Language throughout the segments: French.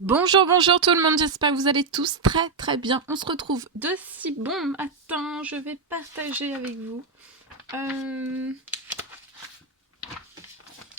Bonjour, bonjour tout le monde, j'espère que vous allez tous très très bien. On se retrouve de si bon matin, je vais partager avec vous.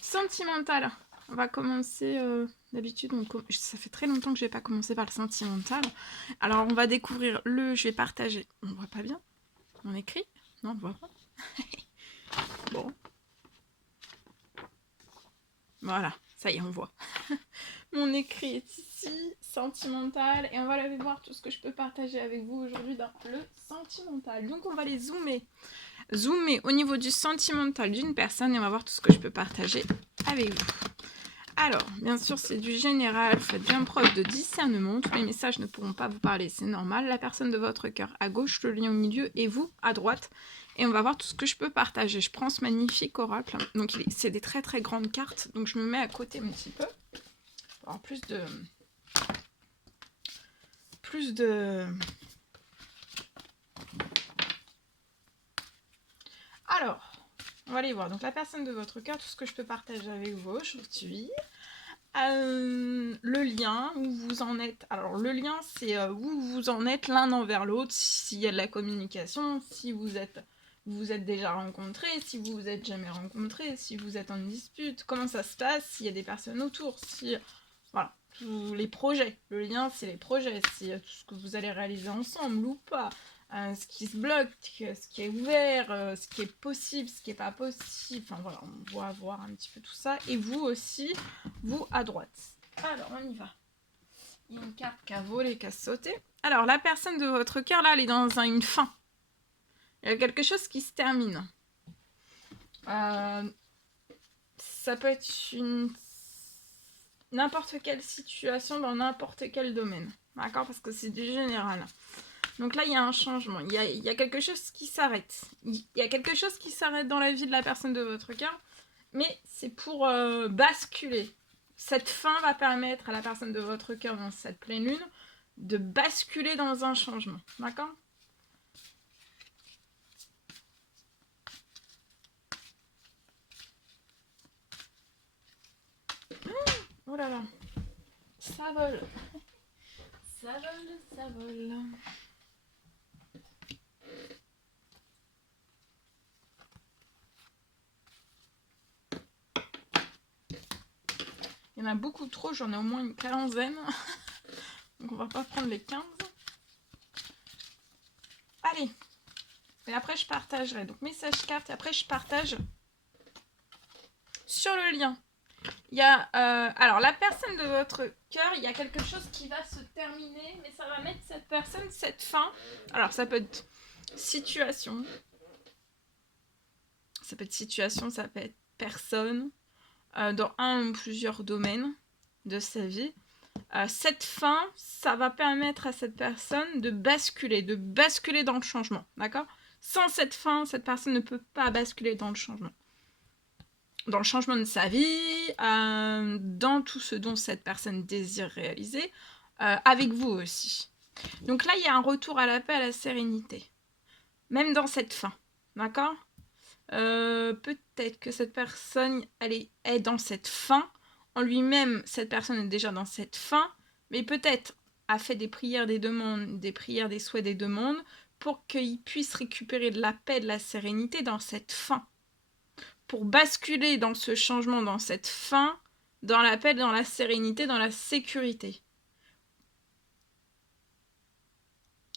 Sentimental. On va commencer, d'habitude, ça fait très longtemps que je n'ai pas commencé par le sentimental. Alors on va découvrir je vais partager. On voit pas bien? On écrit? Non, on voit pas. Bon. Voilà, ça y est, on voit. Mon écrit est ici, sentimental, et on va aller voir tout ce que je peux partager avec vous aujourd'hui dans le sentimental. Donc on va les zoomer au niveau du sentimental d'une personne et on va voir tout ce que je peux partager avec vous. Alors, bien sûr, c'est du général, faites bien preuve de discernement, tous les messages ne pourront pas vous parler, c'est normal. La personne de votre cœur à gauche, le lien au milieu et vous à droite. Et on va voir tout ce que je peux partager. Je prends ce magnifique oracle, donc c'est des très très grandes cartes, donc je me mets à côté un petit peu. Pour avoir plus de... Alors, on va aller voir. Donc la personne de votre cœur, tout ce que je peux partager avec vous aujourd'hui. Le lien, où vous en êtes. Alors le lien, c'est où vous en êtes l'un envers l'autre, s'il y a de la communication, si vous êtes déjà rencontrés, si vous vous êtes jamais rencontrés, si vous êtes en dispute, comment ça se passe, s'il y a des personnes autour, si... Voilà, tous les projets. Le lien, c'est les projets, c'est tout ce que vous allez réaliser ensemble ou pas. Ce qui se bloque, ce qui est ouvert, ce qui est possible, ce qui n'est pas possible. Enfin voilà, on va voir un petit peu tout ça. Et vous aussi, vous à droite. Alors, on y va. Il y a une carte qui a volé, qui a sauté. Alors, la personne de votre cœur, là, elle est dans une fin. Il y a quelque chose qui se termine. Ça peut être n'importe quelle situation dans n'importe quel domaine. D'accord? Parce que c'est du général. Donc là, il y a un changement. Il y a quelque chose qui s'arrête. Il y a quelque chose qui s'arrête dans la vie de la personne de votre cœur. Mais c'est pour basculer. Cette fin va permettre à la personne de votre cœur dans cette pleine lune de basculer dans un changement. D'accord? Oh là là. Ça vole. Ça vole, ça vole. Il y en a beaucoup trop, j'en ai au moins une quinzaine. Donc on va pas prendre les 15. Allez. Et après je partagerai. Donc message carte et après je partage sur le lien. Il y a, alors la personne de votre cœur, il y a quelque chose qui va se terminer, mais ça va mettre cette personne, cette fin. Alors ça peut être situation, ça peut être personne, dans un ou plusieurs domaines de sa vie. Cette fin, ça va permettre à cette personne de basculer dans le changement, d'accord? Sans cette fin, cette personne ne peut pas basculer dans le changement. Dans le changement de sa vie, dans tout ce dont cette personne désire réaliser, avec vous aussi. Donc là, il y a un retour à la paix, à la sérénité. Même dans cette fin, d'accord? Peut-être que cette personne, elle est dans cette fin. En lui-même, cette personne est déjà dans cette fin, mais peut-être a fait des prières, des demandes, des prières, des souhaits, des demandes, pour qu'il puisse récupérer de la paix, de la sérénité dans cette fin. Pour basculer dans ce changement, dans cette fin, dans la paix, dans la sérénité, dans la sécurité.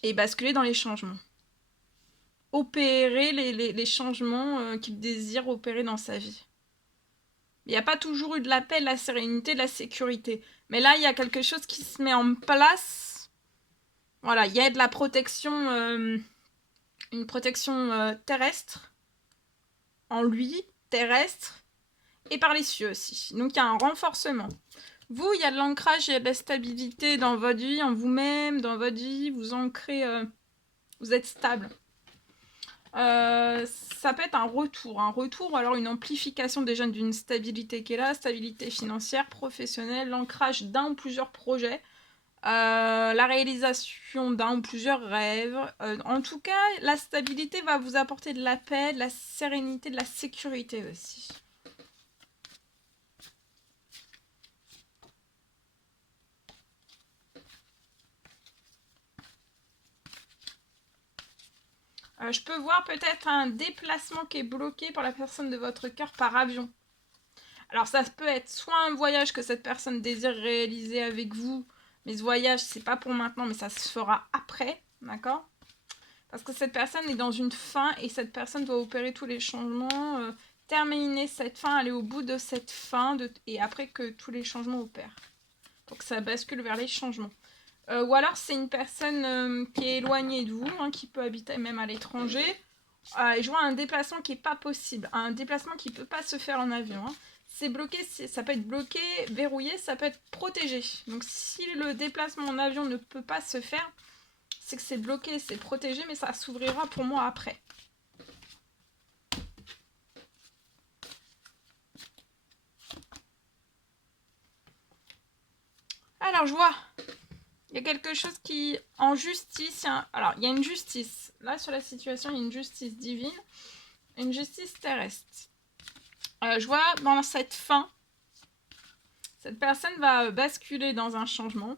Et basculer dans les changements. Opérer les changements qu'il désire opérer dans sa vie. Il n'y a pas toujours eu de la paix, de la sérénité, de la sécurité. Mais là, il y a quelque chose qui se met en place. Voilà, il y a de la protection, une protection terrestre en lui, terrestre, et par les cieux aussi. Donc il y a un renforcement. Vous, il y a de l'ancrage, il y a de la stabilité dans votre vie, en vous-même, dans votre vie, vous ancrez, vous êtes stable. Ça peut être un retour, alors une amplification déjà d'une stabilité qui est là, stabilité financière, professionnelle, l'ancrage d'un ou plusieurs projets, la réalisation d'un ou plusieurs rêves. En tout cas, la stabilité va vous apporter de la paix, de la sérénité, de la sécurité aussi. Je peux voir peut-être un déplacement qui est bloqué par la personne de votre cœur par avion. Alors ça peut être soit un voyage que cette personne désire réaliser avec vous, mais ce voyage c'est pas pour maintenant, mais ça se fera après, d'accord? Parce que cette personne est dans une fin et cette personne doit opérer tous les changements, terminer cette fin, aller au bout de cette fin et après que tous les changements opèrent. Donc ça bascule vers les changements. Ou alors c'est une personne qui est éloignée de vous, hein, qui peut habiter même à l'étranger. Et je vois un déplacement qui n'est pas possible, un déplacement qui ne peut pas se faire en avion. Hein. C'est bloqué, ça peut être bloqué, verrouillé, ça peut être protégé. Donc si le déplacement en avion ne peut pas se faire, c'est que c'est bloqué, c'est protégé, mais ça s'ouvrira pour moi après. Alors je vois, il y a quelque chose qui, en justice, alors il y a une justice. Là sur la situation, il y a une justice divine, une justice terrestre. Je vois dans cette fin, cette personne va basculer dans un changement.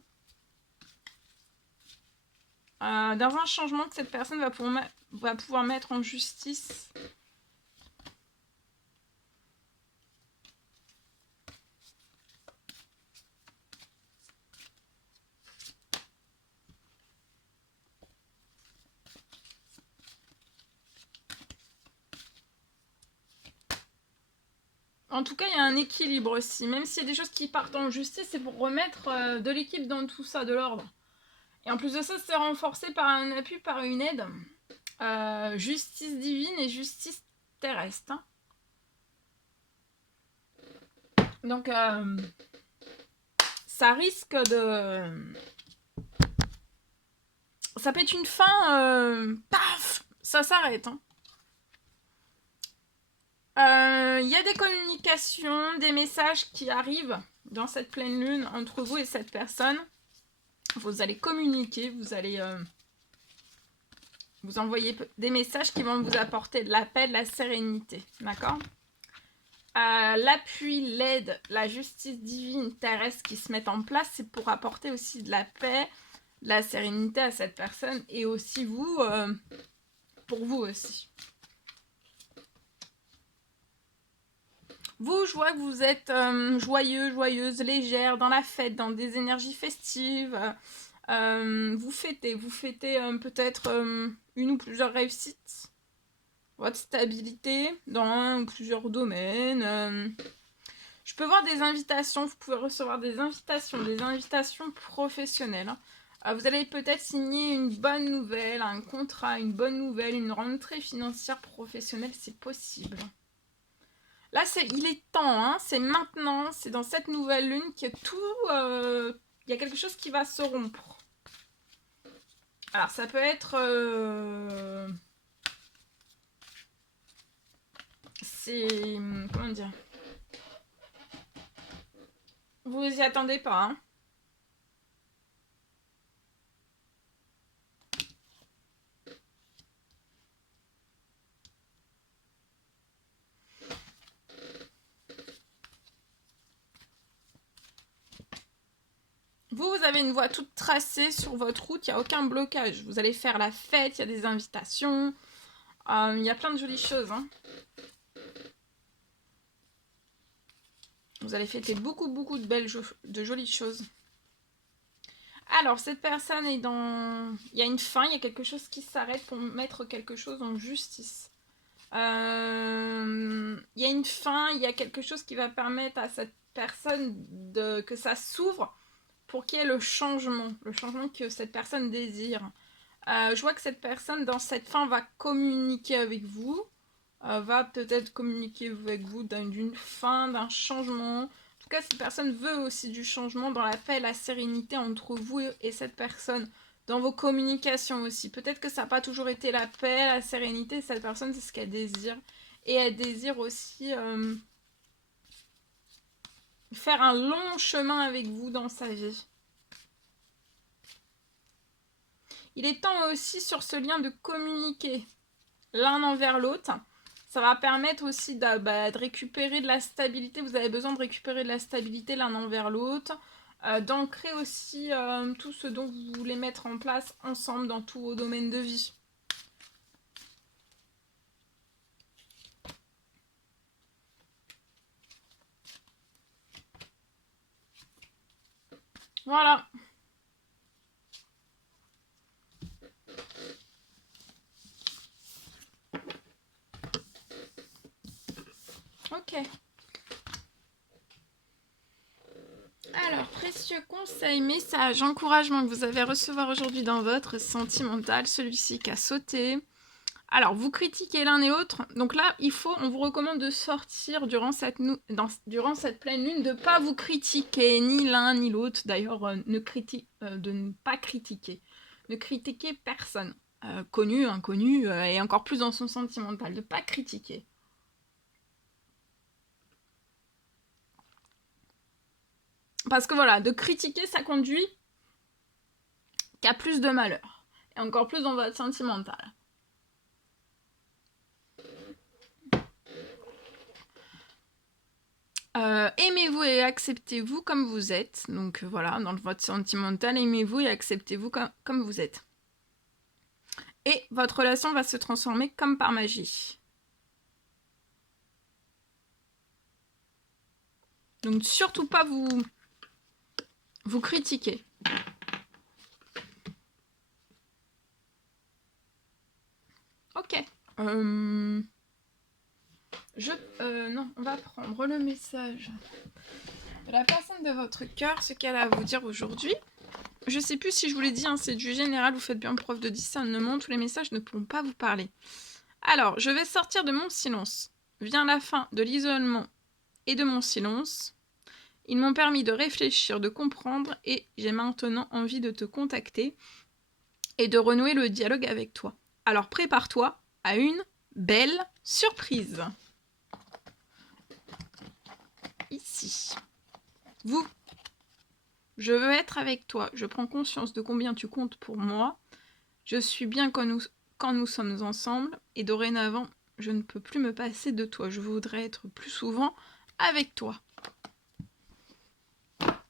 Dans un changement que cette personne va pouvoir mettre en justice. En tout cas, il y a un équilibre aussi. Même s'il y a des choses qui partent en justice, c'est pour remettre de l'équipe dans tout ça, de l'ordre. Et en plus de ça, c'est renforcé par un appui, par une aide. Justice divine et justice terrestre. Hein. Donc, ça risque de... Ça peut être une fin... paf, ça s'arrête. Hein. Y a des communications, des messages qui arrivent dans cette pleine lune entre vous et cette personne. Vous allez communiquer, vous allez vous envoyer des messages qui vont vous apporter de la paix, de la sérénité. D'accord? L'appui, l'aide, la justice divine terrestre qui se met en place, c'est pour apporter aussi de la paix, de la sérénité à cette personne et aussi vous, pour vous aussi. Vous, je vois que vous êtes joyeux, joyeuse, légère, dans la fête, dans des énergies festives. Vous fêtez peut-être une ou plusieurs réussites. Votre stabilité dans un ou plusieurs domaines. Je peux voir des invitations, vous pouvez recevoir des invitations professionnelles. Vous allez peut-être signer une bonne nouvelle, un contrat, une bonne nouvelle, une rentrée financière professionnelle, c'est possible. Là, il est temps, hein, c'est maintenant, c'est dans cette nouvelle lune qu'il y a tout... il y a quelque chose qui va se rompre. Alors, ça peut être... c'est... Comment dire? Vous y attendez pas, hein. Vous avez une voie toute tracée sur votre route, il n'y a aucun blocage. Vous allez faire la fête, il y a des invitations, il y a plein de jolies choses. Hein. Vous allez fêter beaucoup de jolies choses. Alors, cette personne est dans... Il y a une fin, il y a quelque chose qui s'arrête pour mettre quelque chose en justice. Il y a une fin, il y a quelque chose qui va permettre à cette personne que ça s'ouvre pour qu'il y ait le changement que cette personne désire. Je vois que cette personne, dans cette fin, va communiquer avec vous, va peut-être communiquer avec vous d'une fin, d'un changement. En tout cas, cette personne veut aussi du changement dans la paix et la sérénité entre vous et cette personne. Dans vos communications aussi. Peut-être que ça n'a pas toujours été la paix, la sérénité. Cette personne, c'est ce qu'elle désire. Et elle désire aussi faire un long chemin avec vous dans sa vie. Il est temps aussi sur ce lien de communiquer l'un envers l'autre. Ça va permettre aussi de récupérer de la stabilité. Vous avez besoin de récupérer de la stabilité l'un envers l'autre. D'ancrer aussi tout ce dont vous voulez mettre en place ensemble dans tous vos domaines de vie. Voilà. Ok. Alors, précieux conseil, message, encouragement que vous avez à recevoir aujourd'hui dans votre sentimental, celui-ci qui a sauté. Alors, vous critiquez l'un et l'autre. Donc là, on vous recommande de sortir durant cette pleine lune, de ne pas vous critiquer, ni l'un ni l'autre. D'ailleurs, de ne pas critiquer. Ne critiquez personne. Connu, inconnu, et encore plus dans son sentimental. De ne pas critiquer. Parce que voilà, de critiquer, ça conduit qu'à plus de malheur. Et encore plus dans votre sentimental. Aimez-vous et acceptez-vous comme vous êtes. Donc voilà, dans votre sentimental, aimez-vous et acceptez-vous comme vous êtes. Et votre relation va se transformer comme par magie. Donc surtout pas vous critiquer. Ok. Non, on va prendre le message de la personne de votre cœur, ce qu'elle a à vous dire aujourd'hui. Je sais plus si je vous l'ai dit, hein, c'est du général, vous faites bien preuve de discernement, tous les messages ne pourront pas vous parler. Alors, je vais sortir de mon silence. Vient la fin de l'isolement et de mon silence. Ils m'ont permis de réfléchir, de comprendre, et j'ai maintenant envie de te contacter et de renouer le dialogue avec toi. Alors prépare-toi à une belle surprise. Ici. Vous. Je veux être avec toi. Je prends conscience de combien tu comptes pour moi. Je suis bien quand nous sommes ensemble. Et dorénavant, je ne peux plus me passer de toi. Je voudrais être plus souvent avec toi.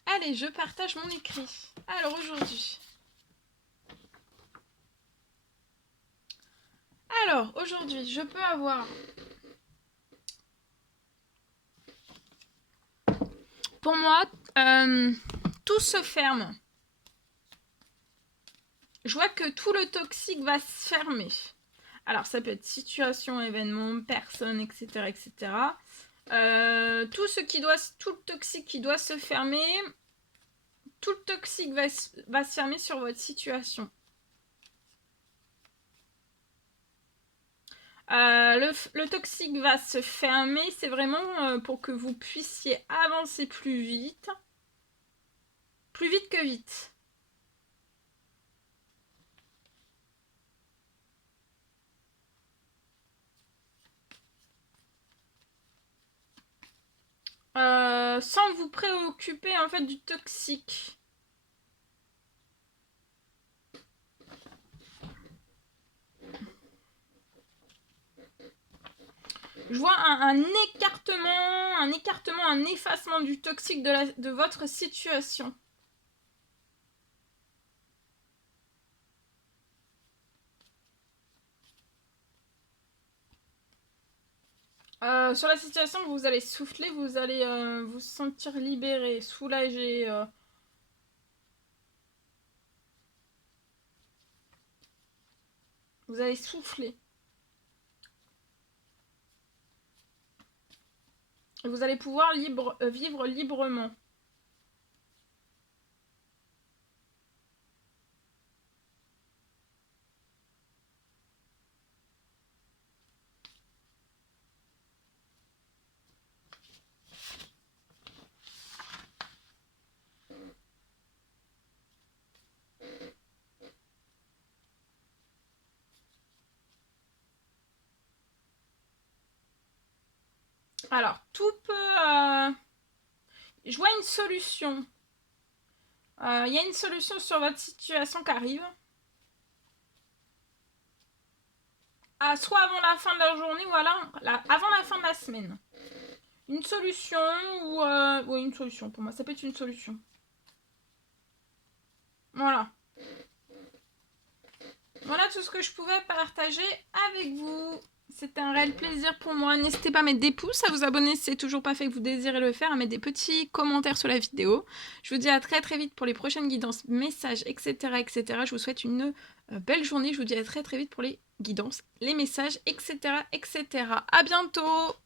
Allez, je partage mon écrit. Alors aujourd'hui. Je peux avoir... Pour moi, tout se ferme. Je vois que tout le toxique va se fermer. Alors, ça peut être situation, événement, personne, etc., etc. Tout le toxique qui doit se fermer, tout le toxique va se fermer sur votre situation. Le toxique va se fermer, c'est vraiment pour que vous puissiez avancer plus vite que vite. Sans vous préoccuper en fait du toxique. Je vois un écartement, un effacement du toxique de votre situation. Sur la situation, vous allez souffler, vous allez vous sentir libéré, soulagé. Vous allez souffler. Et vous allez pouvoir vivre librement. Alors, tout peut... Je vois une solution. Il y a une solution sur votre situation qui arrive. Soit avant la fin de la journée ou avant la fin de la semaine. Une solution ou... Oui, une solution pour moi. Ça peut être une solution. Voilà. Voilà tout ce que je pouvais partager avec vous. C'était un réel plaisir pour moi. N'hésitez pas à mettre des pouces, à vous abonner si c'est toujours pas fait et que vous désirez le faire, à mettre des petits commentaires sur la vidéo. Je vous dis à très vite pour les prochaines guidances, messages, etc. etc. Je vous souhaite une belle journée. Je vous dis à très vite pour les guidances, les messages, etc. etc. À bientôt!